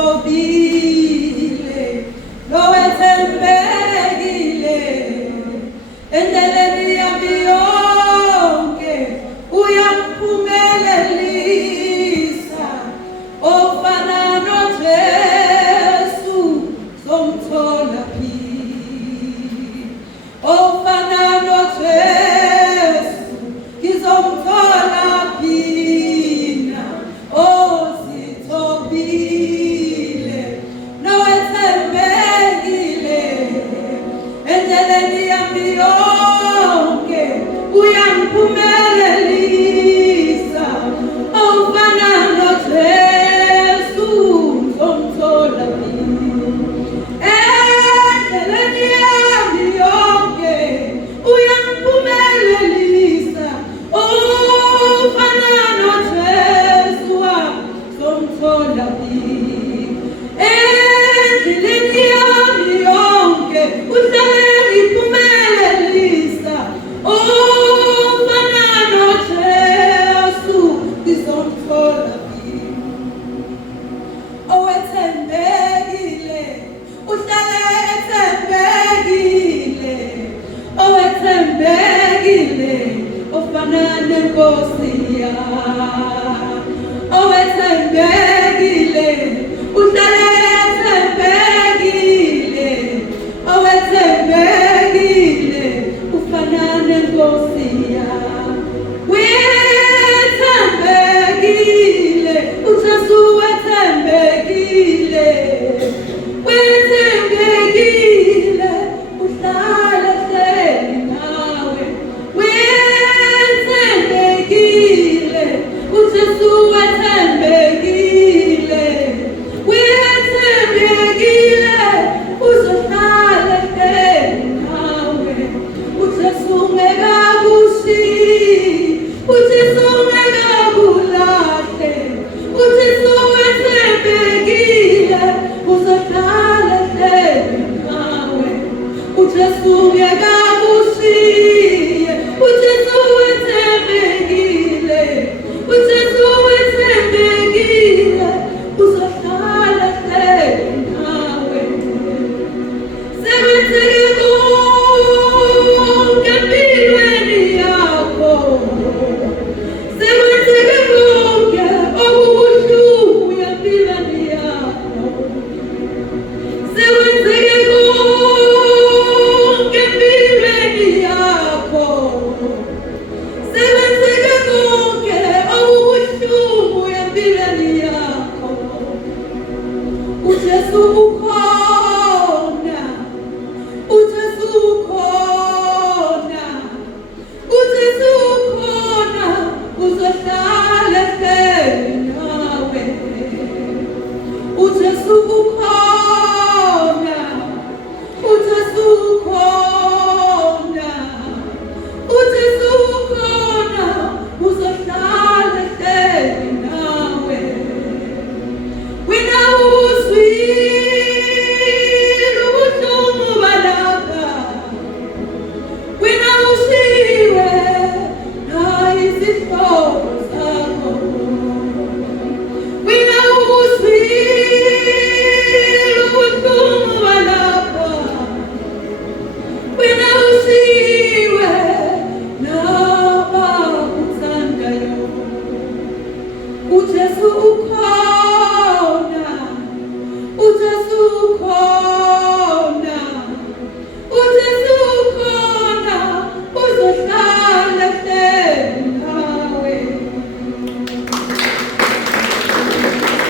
usithobile lowethembekile endleleni yami yonke uyaphumelelisa ofana noJesu somthola phi ofana noJesu ngizomthola phina osithobile nowethembekile endleleni yami yonke uyangiphumelelisa ofana noJesu ngizomthola phina endleleni yami yonke uyangiphumelelisa ofana noJesu ngizomthola phina endleleni yami yonke uhlale ngiphumelelisa ofana noJesu ngizomthola phina owethembekile uhlale ethembekile owethembekile ofana nenkosi yami owethembekile uhlale ethembekile owethembekile ufana nenkosi yami wethembekile uJesu wethembekile wethembekile uhlala hleli nawe wethembekile uJesu wethembekile wethembekile uzohlala hleli nawe uJesu ngekakushiyi uJesu ngekakulahle uJesu wethembekile uzohlala hleli nawe uJesu ngekakushiye uJesu wethembekile uJesu wethembekile uzohlala hleli nawe sekwenzeke konke empilweni yakho sekwenzeke konke okubuhlungu empilweni yakho sekwenzeke konke empilweni yakho sekwenzeke konke okubuhlungu empilweni yakho uJesu ukhona uJesu ukhona uJesu ukhona uzohlala hleli nawe uJesu ukhona uJesu ukhona uJesu ukhona uzohlala hleli nawe wena uzwile ubuhlungu balapha wena ushiwe nayizihlobo zakho wena uzwile ubuhlungu balapha wena ushiwe nabakuthandayo uJesu ukhona